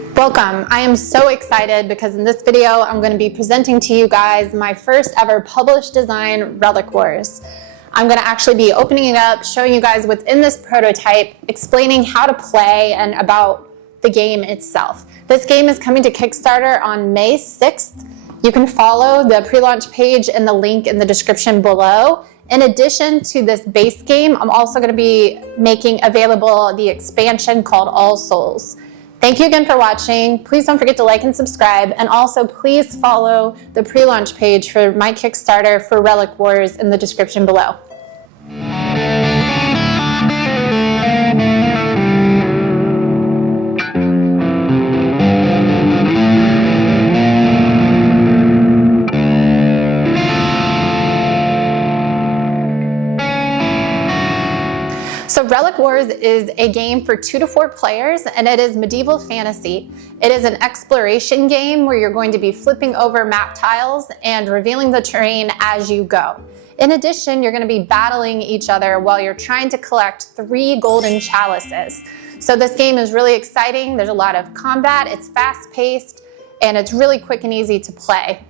Welcome. I am so excited because in this video I'm going to be presenting to you guys my first ever published design, Relic Wars. I'm going to actually be opening it up, showing you guys what's in this prototype, explaining how to play and about the game itself. This game is coming to Kickstarter on May 6th. You can follow the pre-launch page and the link in the description below. In addition to this base game, I'm also going to be making available the expansion called All Souls. Thank you again for watching. Please don't forget to like and subscribe, and also please follow the pre-launch page for my Kickstarter for Relic Wars in the description below. So Relic Wars is a game for 2 to 4 players, and it is medieval fantasy. It is an exploration game where you're going to be flipping over map tiles and revealing the terrain as you go. In addition, you're going to be battling each other while you're trying to collect 3 golden chalices. So this game is really exciting. There's a lot of combat, it's fast-paced, and it's really quick and easy to play.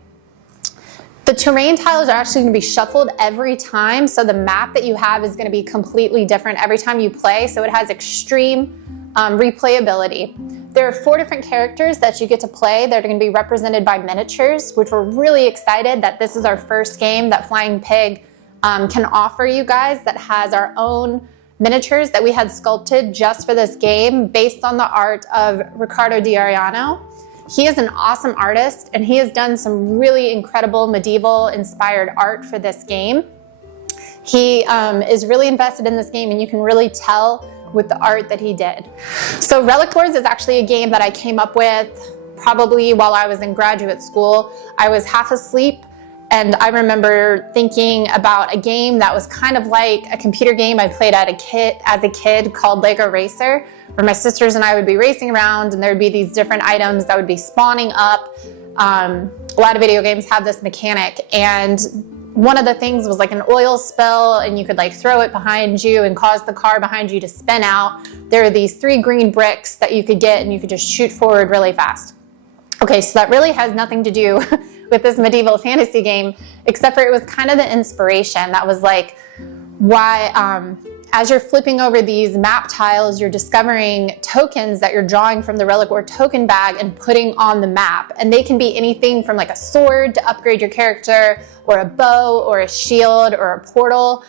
The terrain tiles are actually going to be shuffled every time, so the map that you have is going to be completely different every time you play, so it has extreme replayability. There are 4 different characters that you get to play that are going to be represented by miniatures, which we're really excited that this is our first game that Flying Pig can offer you guys, that has our own miniatures that we had sculpted just for this game based on the art of Ricardo D'Ariano. He is an awesome artist, and he has done some really incredible medieval inspired art for this game. He is really invested in this game, and you can really tell with the art that he did. So Relic Wars is actually a game that I came up with probably while I was in graduate school. I was half asleep, and I remember thinking about a game that was kind of like a computer game I played as a kid called Lego Racer, where my sisters and I would be racing around and there would be these different items that would be spawning up. A lot of video games have this mechanic, and one of the things was like an oil spill, and you could like throw it behind you and cause the car behind you to spin out. There are these 3 green bricks that you could get, and you could just shoot forward really fast. Okay, so that really has nothing to do with this medieval fantasy game, except for it was kind of the inspiration. That was like why, as you're flipping over these map tiles, you're discovering tokens that you're drawing from the Relic War token bag and putting on the map. And they can be anything from like a sword to upgrade your character, or a bow, or a shield, or a portal,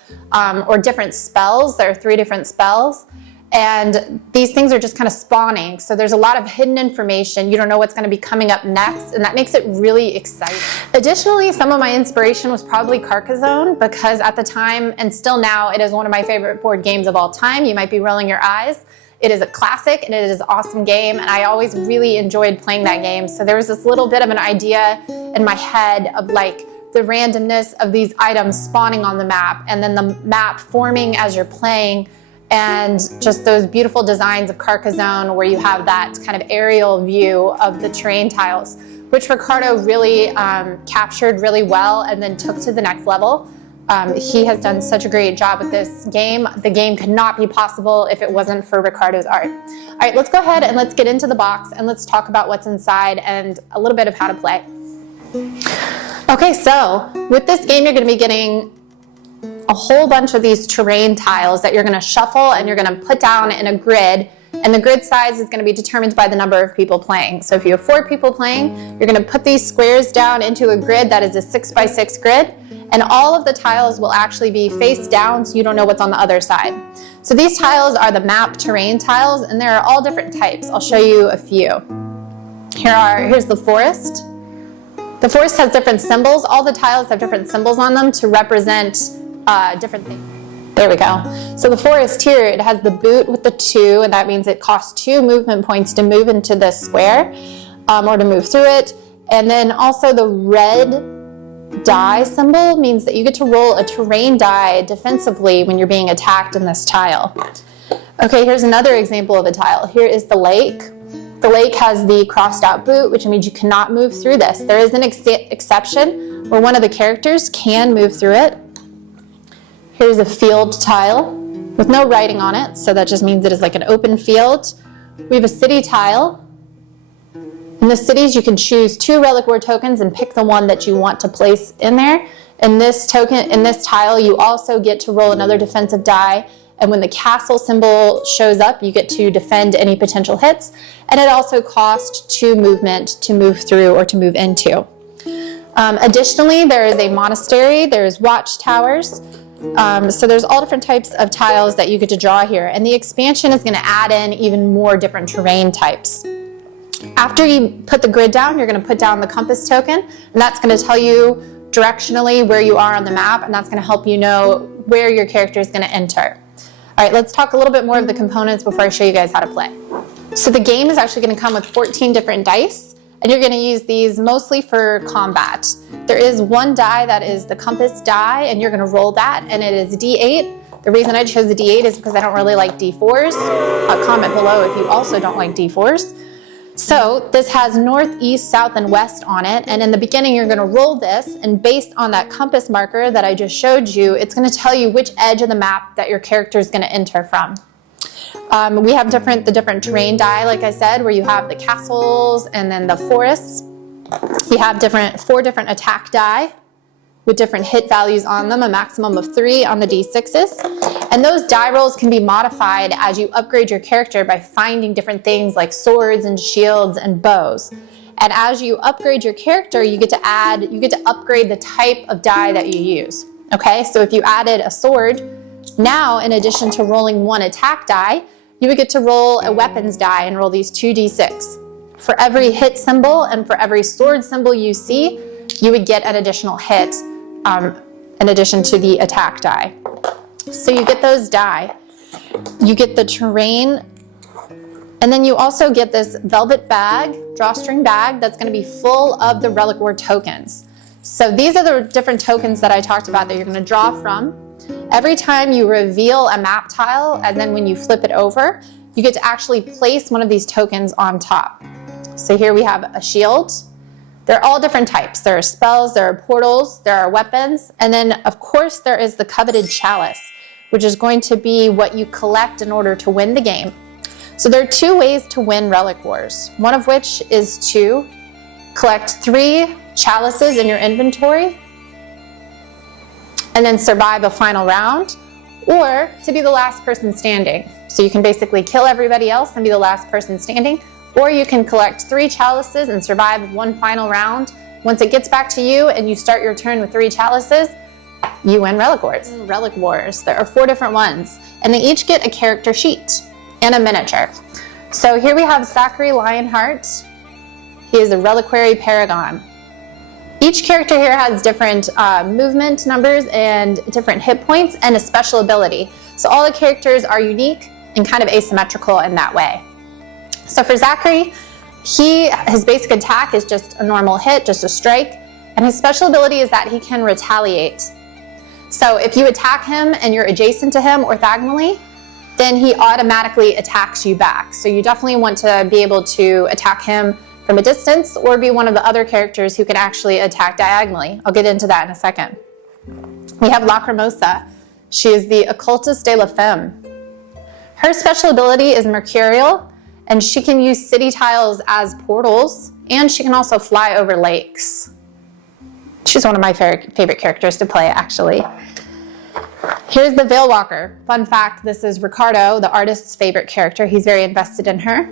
or different spells. There are 3 different spells. And these things are just kind of spawning. So there's a lot of hidden information. You don't know what's going to be coming up next, and that makes it really exciting. Additionally, some of my inspiration was probably Carcassonne, because at the time, and still now, it is one of my favorite board games of all time. You might be rolling your eyes. It is a classic, and it is an awesome game, and I always really enjoyed playing that game. So there was this little bit of an idea in my head of like the randomness of these items spawning on the map, and then the map forming as you're playing, and just those beautiful designs of Carcassonne where you have that kind of aerial view of the terrain tiles, which Ricardo really captured really well and then took to the next level. He has done such a great job with this game. The game could not be possible if it wasn't for Ricardo's art. All right, let's go ahead and let's get into the box, and let's talk about what's inside and a little bit of how to play. Okay, so with this game, you're going to be getting a whole bunch of these terrain tiles that you're going to shuffle and you're going to put down in a grid, and the grid size is going to be determined by the number of people playing. So if you have 4 people playing, you're going to put these squares down into a grid that is a 6x6 grid, and all of the tiles will actually be face down, so you don't know what's on the other side. So these tiles are the map terrain tiles, and there are all different types. I'll show you a few. Here's the forest. The forest has different symbols. All the tiles have different symbols on them to represent different things. There we go. So the forest here, it has the boot with the 2, and that means it costs 2 movement points to move into this square, or to move through it. And then also the red die symbol means that you get to roll a terrain die defensively when you're being attacked in this tile. Okay, here's another example of a tile. Here is the lake. The lake has the crossed out boot, which means you cannot move through this. There is an exception where one of the characters can move through it. Here's a field tile with no writing on it, so that just means it is like an open field. We have a city tile, In the cities, you can choose 2 Relic War tokens and pick the one that you want to place in there. In this tile, you also get to roll another defensive die, and when the castle symbol shows up, you get to defend any potential hits, and it also costs 2 movement to move through or to move into. Additionally, there is a monastery, there's watchtowers, so there's all different types of tiles that you get to draw here, and the expansion is going to add in even more different terrain types. After you put the grid down, you're going to put down the compass token, and that's going to tell you directionally where you are on the map, and that's going to help you know where your character is going to enter. All right, let's talk a little bit more of the components before I show you guys how to play. So the game is actually going to come with 14 different dice, and you're going to use these mostly for combat. There is one die that is the compass die, and you're going to roll that, and it is D8. The reason I chose the D8 is because I don't really like D4s. Comment below if you also don't like D4s. So this has north, east, south, and west on it, and in the beginning you're going to roll this, and based on that compass marker that I just showed you, it's going to tell you which edge of the map that your character is going to enter from. We have the different terrain die, like I said, where you have the castles and then the forests. You have 4 different attack die with different hit values on them, a maximum of 3 on the D6s. And those die rolls can be modified as you upgrade your character by finding different things like swords and shields and bows. And as you upgrade your character, you get to upgrade the type of die that you use. Okay, so if you added a sword, now in addition to rolling 1 attack die, you would get to roll a weapons die and roll these 2 D6. For every hit symbol and for every sword symbol you see, you would get an additional hit in addition to the attack die. So you get those die. You get the terrain, and then you also get this velvet bag, drawstring bag, that's going to be full of the Relic War tokens. So these are the different tokens that I talked about that you're going to draw from. Every time you reveal a map tile, and then when you flip it over, you get to actually place one of these tokens on top. So here we have a shield. They're all different types. There are spells, there are portals, there are weapons, and then of course there is the coveted chalice, which is going to be what you collect in order to win the game. So there are 2 ways to win Relic Wars, one of which is to collect 3 chalices in your inventory and then survive a final round, or to be the last person standing. So you can basically kill everybody else and be the last person standing, or you can collect 3 chalices and survive 1 final round. Once it gets back to you and you start your turn with 3 chalices, you win Relic Wars. Relic Wars, there are 4 different ones, and they each get a character sheet and a miniature. So here we have Zachary Lionheart. He is a Reliquary Paragon. Each character here has different movement numbers and different hit points and a special ability. So all the characters are unique and kind of asymmetrical in that way. So for Zachary, his basic attack is just a normal hit, just a strike, and his special ability is that he can retaliate. So if you attack him and you're adjacent to him orthogonally, then he automatically attacks you back. So you definitely want to be able to attack him from a distance or be one of the other characters who can actually attack diagonally. I'll get into that in a second. We have Lacrimosa. She is the Occultist de la Femme. Her special ability is Mercurial, and she can use city tiles as portals, and she can also fly over lakes. She's one of my favorite characters to play, actually. Here's the Veilwalker. Fun fact, this is Ricardo, the artist's favorite character. He's very invested in her.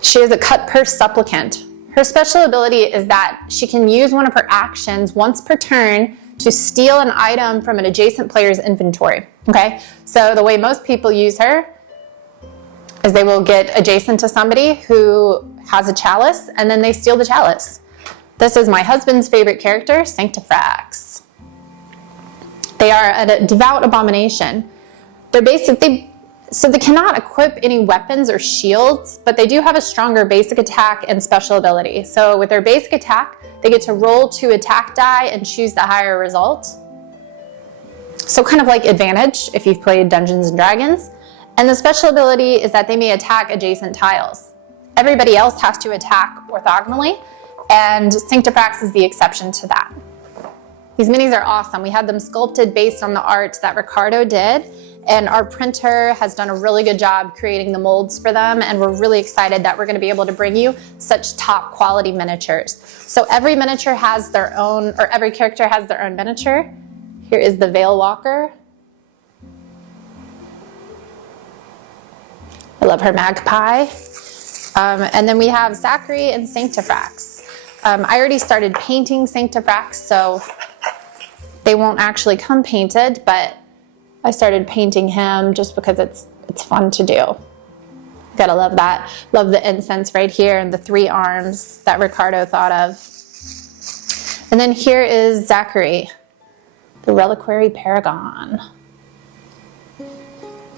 She is a cut purse supplicant. Her special ability is that she can use one of her actions once per turn to steal an item from an adjacent player's inventory. Okay, so the way most people use her is they will get adjacent to somebody who has a chalice, and then they steal the chalice. This is my husband's favorite character, Sanctifrax. They are a devout abomination. So they cannot equip any weapons or shields, but they do have a stronger basic attack and special ability. So with their basic attack, they get to roll 2 attack die and choose the higher result. So kind of like advantage if you've played Dungeons and Dragons. And the special ability is that they may attack adjacent tiles. Everybody else has to attack orthogonally, and Sanctifrax is the exception to that. These minis are awesome. We had them sculpted based on the art that Ricardo did, And our printer has done a really good job creating the molds for them, and we're really excited that we're going to be able to bring you such top quality miniatures. So every miniature has their own, or every character has their own miniature. Here is the Veil Walker. I love her magpie. And then we have Zachary and Sanctifrax. I already started painting Sanctifrax, so they won't actually come painted, but I started painting him just because it's fun to do. Gotta love that. Love the incense right here and the 3 arms that Ricardo thought of. And then here is Zachary, the Reliquary Paragon.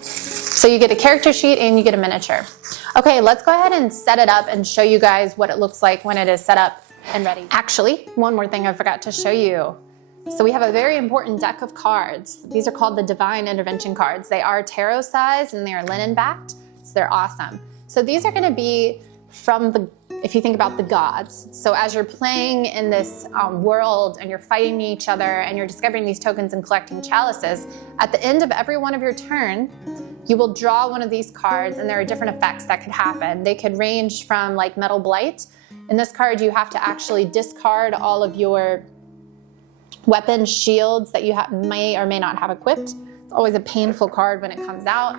So you get a character sheet and you get a miniature. Okay, let's go ahead and set it up and show you guys what it looks like when it is set up and ready. Actually, one more thing I forgot to show you. So we have a very important deck of cards. These are called the Divine Intervention cards. They are tarot sized and they are linen backed, so they're awesome. So these are gonna be from the, if you think about the gods. So as you're playing in this world and you're fighting each other and you're discovering these tokens and collecting chalices, at the end of every one of your turn, you will draw one of these cards, and there are different effects that could happen. They could range from like Metal Blight. In this card, you have to actually discard all of your weapon shields that you may or may not have equipped. It's always a painful card when it comes out.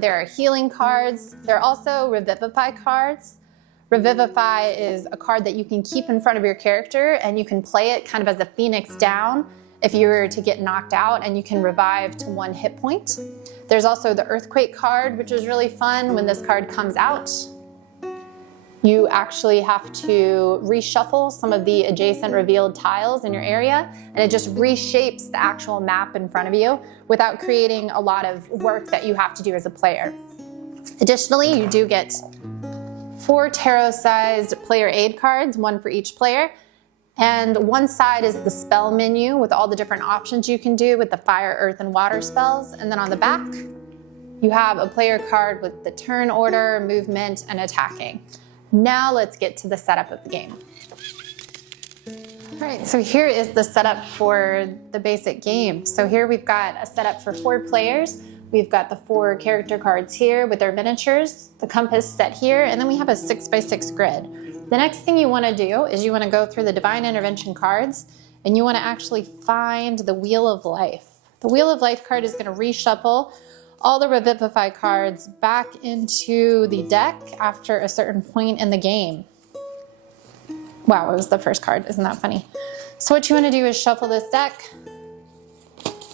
There are healing cards. There are also Revivify cards. Revivify is a card that you can keep in front of your character, and you can play it kind of as a phoenix down if you were to get knocked out, and you can revive to 1 hit point. There's also the Earthquake card, which is really fun. When this card comes out, you actually have to reshuffle some of the adjacent revealed tiles in your area, and it just reshapes the actual map in front of you without creating a lot of work that you have to do as a player. Additionally, you do get 4 tarot-sized player aid cards, 1 for each player, and one side is the spell menu with all the different options you can do with the fire, earth, and water spells, and then on the back, you have a player card with the turn order, movement, and attacking. Now let's get to the setup of the game. All right, so here is the setup for the basic game. So here we've got a setup for 4 players. We've got the 4 character cards here with their miniatures, the compass set here, and then we have a 6x6 grid. The next thing you want to do is you want to go through the Divine Intervention cards, and you want to actually find the Wheel of Life. The Wheel of Life card is going to reshuffle all the Revivify cards back into the deck after a certain point in the game. Wow, it was the first card. Isn't that funny? So what you want to do is shuffle this deck.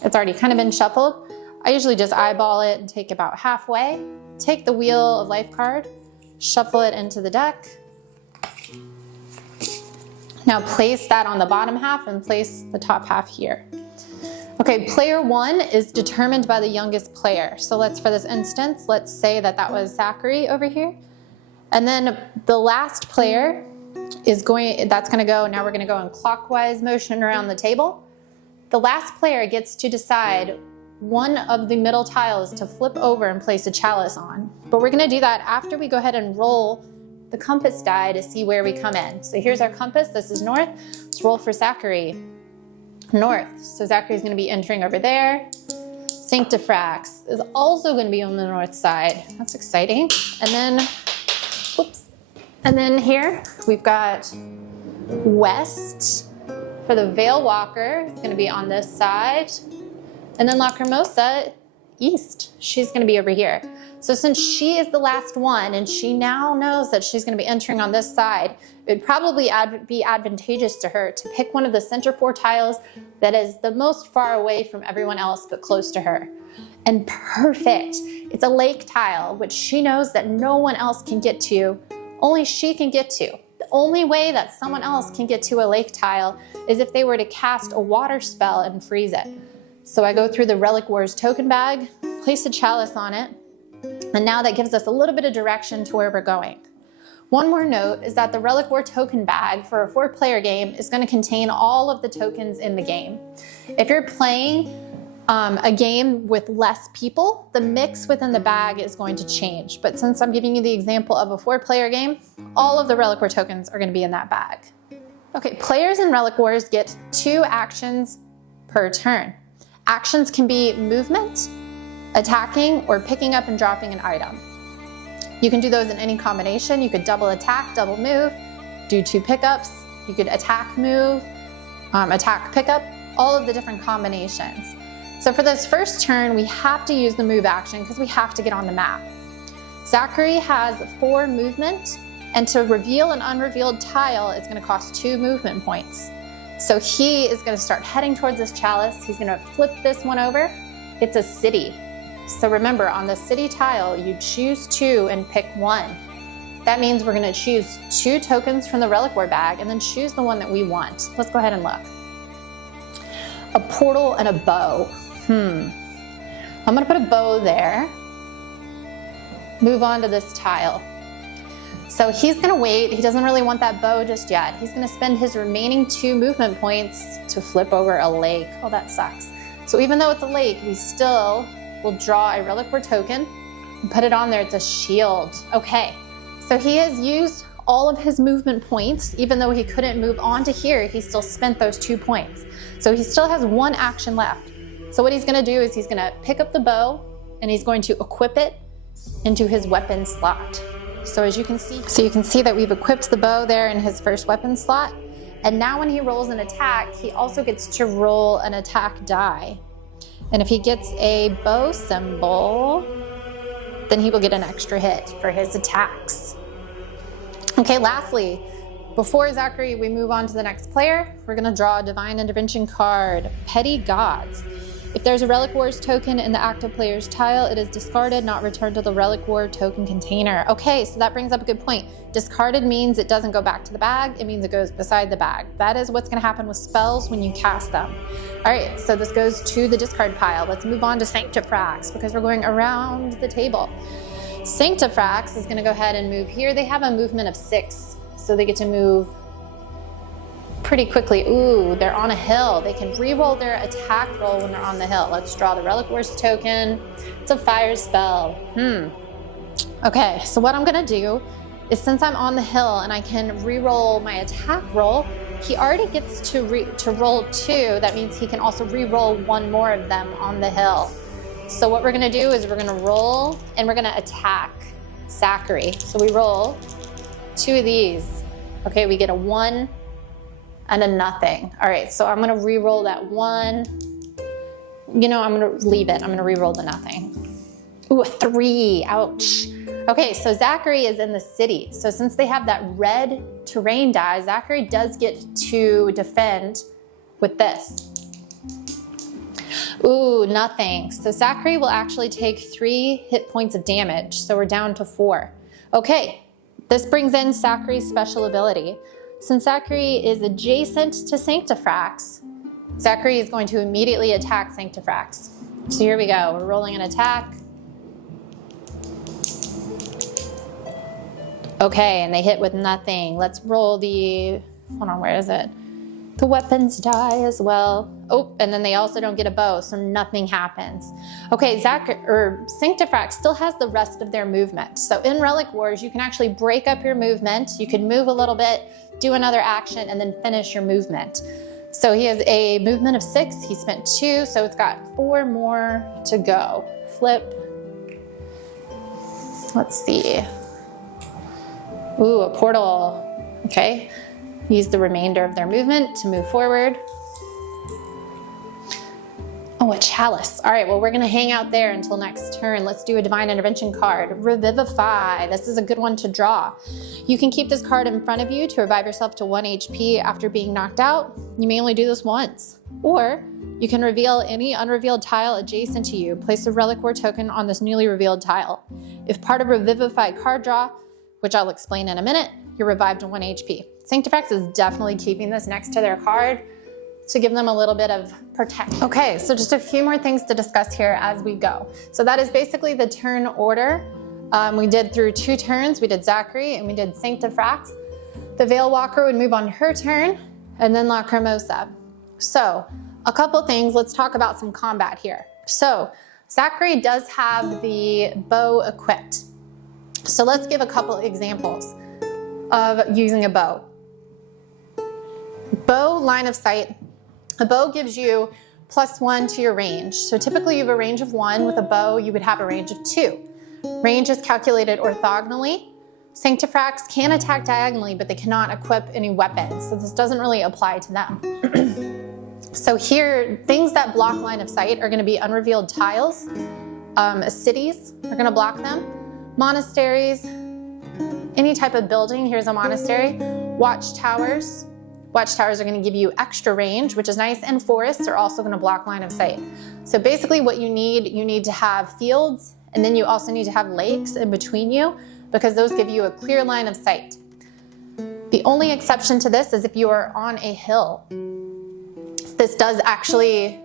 It's already kind of been shuffled. I usually just eyeball it and take about halfway. Take the Wheel of Life card, shuffle it into the deck. Now place that on the bottom half and place the top half here. Okay, player 1 is determined by the youngest player. So for this instance, let's say that was Zachary over here. And then the last player is that's gonna go, now we're gonna go in clockwise motion around the table. The last player gets to decide one of the middle tiles to flip over and place a chalice on. But we're gonna do that after we go ahead and roll the compass die to see where we come in. So here's our compass, this is north. Let's roll for Zachary. North, so Zachary's gonna be entering over there. Sanctifrax is also gonna be on the north side. That's exciting. And then, whoops. And then here, we've got west for the Veil Walker. It's gonna be on this side. And then Lacrimosa, east. She's gonna be over here. So since she is the last one and she now knows that she's gonna be entering on this side, it would probably be advantageous to her to pick one of the center 4 tiles that is the most far away from everyone else but close to her. And perfect, it's a lake tile, which she knows that no one else can get to, only she can get to. The only way that someone else can get to a lake tile is if they were to cast a water spell and freeze it. So I go through the Relic Wars token bag, place a chalice on it, and now that gives us a little bit of direction to where we're going. One more note is that the Relic War token bag for a 4-player game is going to contain all of the tokens in the game. If you're playing a game with less people, the mix within the bag is going to change. But since I'm giving you the example of a 4-player game, all of the Relic War tokens are going to be in that bag. Okay, players in Relic Wars get 2 actions per turn. Actions can be movement attacking, or picking up and dropping an item. You can do those in any combination. You could double attack, double move, do 2 pickups. You could attack, move, attack, pickup, all of the different combinations. So for this first turn, we have to use the move action because we have to get on the map. Zachary has 4 movement, and to reveal an unrevealed tile, it's going to cost 2 movement points. So he is going to start heading towards this chalice. He's going to flip this one over. It's a city. So remember, on the city tile, you choose 2 and pick 1. That means we're going to choose 2 tokens from the Relic War bag and then choose the one that we want. Let's go ahead and look. A portal and a bow. I'm going to put a bow there. Move on to this tile. So he's going to wait. He doesn't really want that bow just yet. He's going to spend his remaining 2 movement points to flip over a lake. Oh, that sucks. So even though it's a lake, we still will draw a Relic War token and put it on there. It's a shield. Okay, so he has used all of his movement points. Even though he couldn't move on to here, he still spent those 2 points. So he still has 1 action left. So what he's going to do is he's going to pick up the bow and he's going to equip it into his weapon slot. So as you can see, that we've equipped the bow there in his first weapon slot. And now when he rolls an attack, he also gets to roll an attack die. And if he gets a bow symbol, then he will get an extra hit for his attacks. Okay, lastly, before Zachary, we move on to the next player, we're going to draw a Divine Intervention card, Petty Gods. If there's a Relic Wars token in the active player's tile, it is discarded, not returned to the Relic War token container. Okay, so that brings up a good point. Discarded means it doesn't go back to the bag. It means it goes beside the bag. That is what's going to happen with spells when you cast them. All right, so this goes to the discard pile. Let's move on to Sanctifrax because we're going around the table. Sanctifrax is going to go ahead and move here. They have a movement of 6, so they get to move pretty quickly. Ooh, they're on a hill. They can re-roll their attack roll when they're on the hill. Let's draw the Relic Wars token. It's a fire spell. Okay, so what I'm gonna do is, since I'm on the hill and I can re-roll my attack roll, he already gets to roll 2. That means he can also re-roll 1 more of them on the hill. So what we're gonna do is we're gonna roll and we're gonna attack Zachary. So we roll 2 of these. Okay, we get a 1 and a nothing. All right, so I'm gonna re-roll that 1. You know, I'm gonna leave it. I'm gonna re-roll the nothing. Ooh, a 3, ouch. Okay, so Zachary is in the city. So since they have that red terrain die, Zachary does get to defend with this. Ooh, nothing. So Zachary will actually take 3 hit points of damage. So we're down to 4. Okay, this brings in Zachary's special ability. Since Zachary is adjacent to Sanctifrax, Zachary is going to immediately attack Sanctifrax. So here we go. We're rolling an attack. Okay, and they hit with nothing. Let's roll the, hold on, where is it? The weapons die as well. Oh, and then they also don't get a bow, so nothing happens. Okay, Sanctifrax still has the rest of their movement. So in Relic Wars, you can actually break up your movement. You can move a little bit, do another action, and then finish your movement. So he has a movement of 6. He spent 2, so it's got 4 more to go. Flip. Let's see. Ooh, a portal. Okay. Use the remainder of their movement to move forward. Oh, a chalice. All right, well, we're gonna hang out there until next turn. Let's do a Divine Intervention card. Revivify. This is a good one to draw. You can keep this card in front of you to revive yourself to 1 HP after being knocked out. You may only do this once. Or you can reveal any unrevealed tile adjacent to you. Place a Relic War token on this newly revealed tile. If part of Revivify card draw, which I'll explain in a minute, you're revived to 1 HP. Sanctifrax is definitely keeping this next to their card to give them a little bit of protection. Okay, so just a few more things to discuss here as we go. So that is basically the turn order. We did through 2 turns. We did Zachary and we did Sanctifrax. The Veil Walker would move on her turn, and then Lacrimosa. So a couple things, let's talk about some combat here. So Zachary does have the bow equipped. So let's give a couple examples of using a bow. Bow line of sight. A bow gives you +1 to your range. So typically you have a range of 1. With a bow, you would have a range of 2. Range is calculated orthogonally. Sanctifrax can attack diagonally, but they cannot equip any weapons, so this doesn't really apply to them. So here, things that block line of sight are going to be unrevealed tiles. Cities are going to block them. Monasteries, any type of building. Here's a monastery. Watchtowers. Watchtowers are going to give you extra range, which is nice, and forests are also going to block line of sight. So basically what you need to have fields, and then you also need to have lakes in between you, because those give you a clear line of sight. The only exception to this is if you are on a hill. This does actually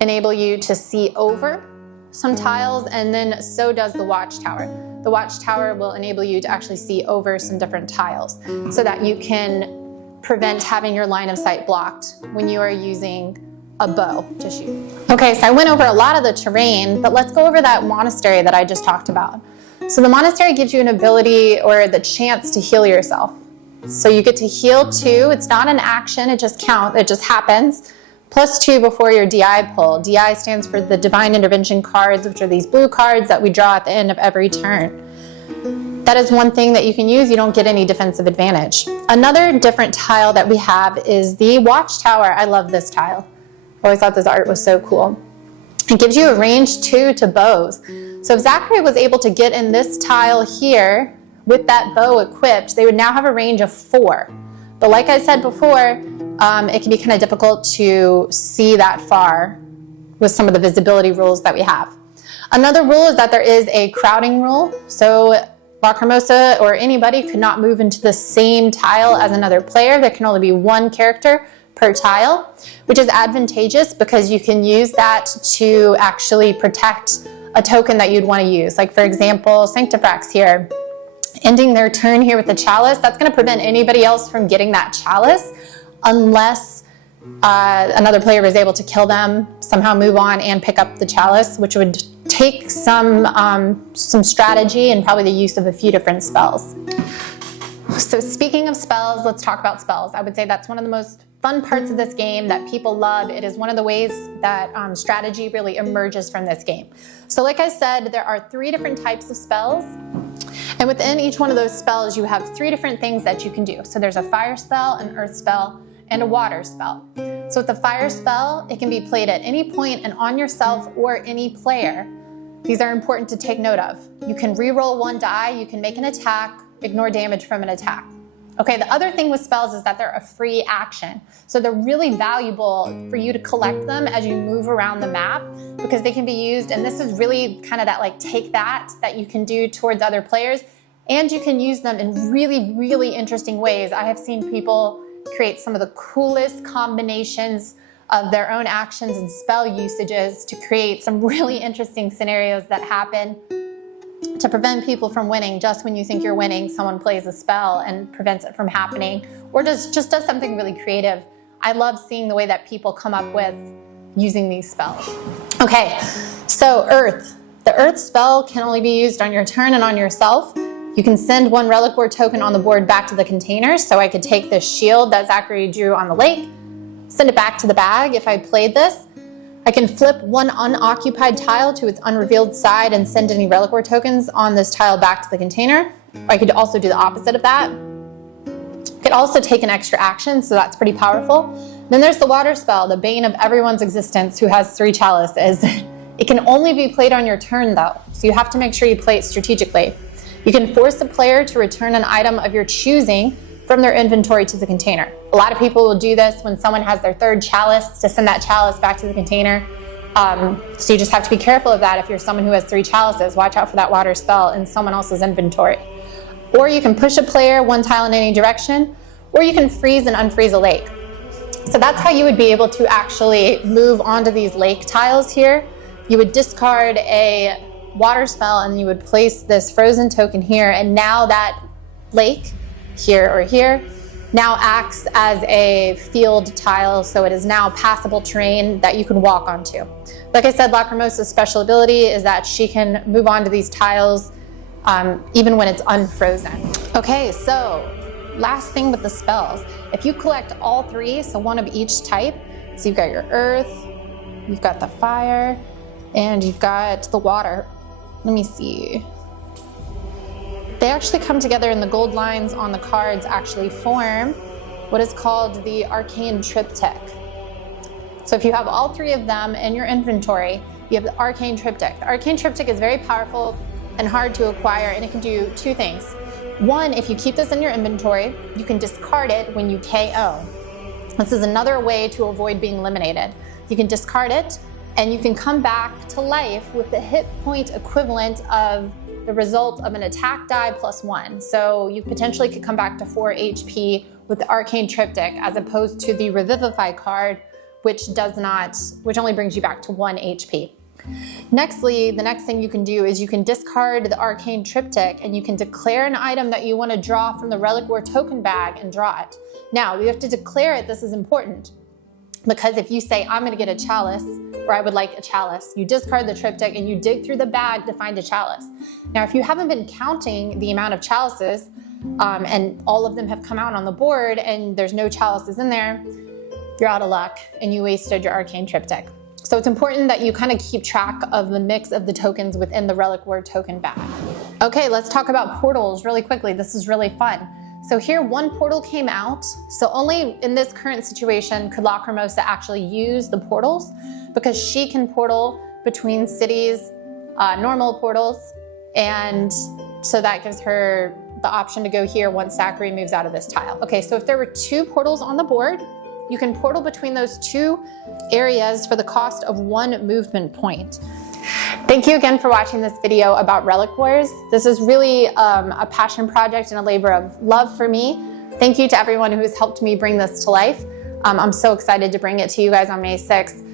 enable you to see over some tiles, and then so does the watchtower. The watchtower will enable you to actually see over some different tiles so that you can prevent having your line of sight blocked when you are using a bow to shoot. Okay, so I went over a lot of the terrain, but let's go over that monastery that I just talked about. So the monastery gives you an ability or the chance to heal yourself. So you get to heal 2. It's not an action, it just counts, it just happens. +2 before your DI pull. DI stands for the Divine Intervention cards, which are these blue cards that we draw at the end of every turn. That is one thing that you can use. You don't get any defensive advantage. Another different tile that we have is the Watchtower. I love this tile. I always thought this art was so cool. It gives you a range 2 to bows. So if Zachary was able to get in this tile here with that bow equipped, they would now have a range of 4. But like I said before, it can be kind of difficult to see that far with some of the visibility rules that we have. Another rule is that there is a crowding rule. So Lacrimosa or anybody could not move into the same tile as another player. There can only be 1 character per tile, which is advantageous because you can use that to actually protect a token that you'd want to use. Like for example, Sanctifrax here, ending their turn here with the chalice, that's going to prevent anybody else from getting that chalice unless another player is able to kill them, somehow move on and pick up the chalice, which would take some strategy and probably the use of a few different spells. So speaking of spells, let's talk about spells. I would say that's one of the most fun parts of this game that people love. It is one of the ways that strategy really emerges from this game. So like I said, there are 3 different types of spells. And within each one of those spells, you have 3 different things that you can do. So there's a fire spell, an earth spell, and a water spell. So with the fire spell, it can be played at any point and on yourself or any player. These are important to take note of. You can re-roll 1 die, you can make an attack, ignore damage from an attack. Okay, the other thing with spells is that they're a free action. So they're really valuable for you to collect them as you move around the map because they can be used, and this is really kind of that like take that you can do towards other players, and you can use them in really, really interesting ways. I have seen people create some of the coolest combinations of their own actions and spell usages to create some really interesting scenarios that happen to prevent people from winning. Just when you think you're winning, someone plays a spell and prevents it from happening, or just does something really creative. I love seeing the way that people come up with using these spells. Okay, so Earth. The Earth spell can only be used on your turn and on yourself. You can send 1 Relic War token on the board back to the container, so I could take this shield that Zachary drew on the lake, send it back to the bag if I played this. I can flip 1 unoccupied tile to its unrevealed side and send any Relic War tokens on this tile back to the container. I could also do the opposite of that. I could also take an extra action, so that's pretty powerful. Then there's the water spell, the bane of everyone's existence who has 3 chalices. It can only be played on your turn though, so you have to make sure you play it strategically. You can force a player to return an item of your choosing from their inventory to the container. A lot of people will do this when someone has their 3rd chalice, to send that chalice back to the container. So you just have to be careful of that. If you're someone who has 3 chalices, watch out for that water spell in someone else's inventory. Or you can push a player 1 tile in any direction, or you can freeze and unfreeze a lake. So that's how you would be able to actually move onto these lake tiles here. You would discard a water spell and you would place this frozen token here, and now that lake here or here now acts as a field tile, so it is now passable terrain that you can walk onto. Like I said, Lacrimosa's special ability is that she can move onto these tiles even when it's unfrozen. Okay, so last thing with the spells. If you collect all 3, so 1 of each type, So you've got your earth, you've got the fire, and you've got the water. Let me see. They actually come together, and the gold lines on the cards actually form what is called the arcane triptych. So if you have all three of them in your inventory, you have the arcane triptych. The arcane triptych is very powerful and hard to acquire, and it can do two things. One, if you keep this in your inventory, you can discard it when you KO. This is another way to avoid being eliminated. You can discard it, and you can come back to life with the hit point equivalent of the result of an attack die +1. So you potentially could come back to 4 HP with the arcane triptych, as opposed to the revivify card, which only brings you back to 1 HP. Nextly, the next thing you can do is you can discard the arcane triptych, and you can declare an item that you want to draw from the Relic War token bag and draw it. Now, you have to declare it. This is important, because if you say, I'm going to get a chalice, or I would like a chalice, you discard the triptych and you dig through the bag to find a chalice. Now, if you haven't been counting the amount of chalices, and all of them have come out on the board and there's no chalices in there, you're out of luck and you wasted your arcane triptych. So it's important that you kind of keep track of the mix of the tokens within the Relic War token bag. Okay, let's talk about portals really quickly. This is really fun. So here, one portal came out. So only in this current situation could Lacrimosa actually use the portals, because she can portal between cities, normal portals, and so that gives her the option to go here once Zachary moves out of this tile. Okay, so if there were 2 portals on the board, you can portal between those 2 areas for the cost of 1 movement point. Thank you again for watching this video about Relic Wars. This is really a passion project and a labor of love for me. Thank you to everyone who's helped me bring this to life. I'm so excited to bring it to you guys on May 6th.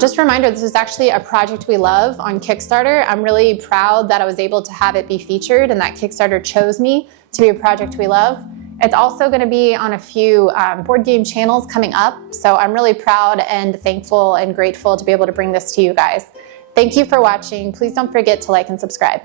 Just a reminder, this is actually a project we love on Kickstarter. I'm really proud that I was able to have it be featured and that Kickstarter chose me to be a project we love. It's also going to be on a few board game channels coming up, so I'm really proud and thankful and grateful to be able to bring this to you guys. Thank you for watching. Please don't forget to like and subscribe.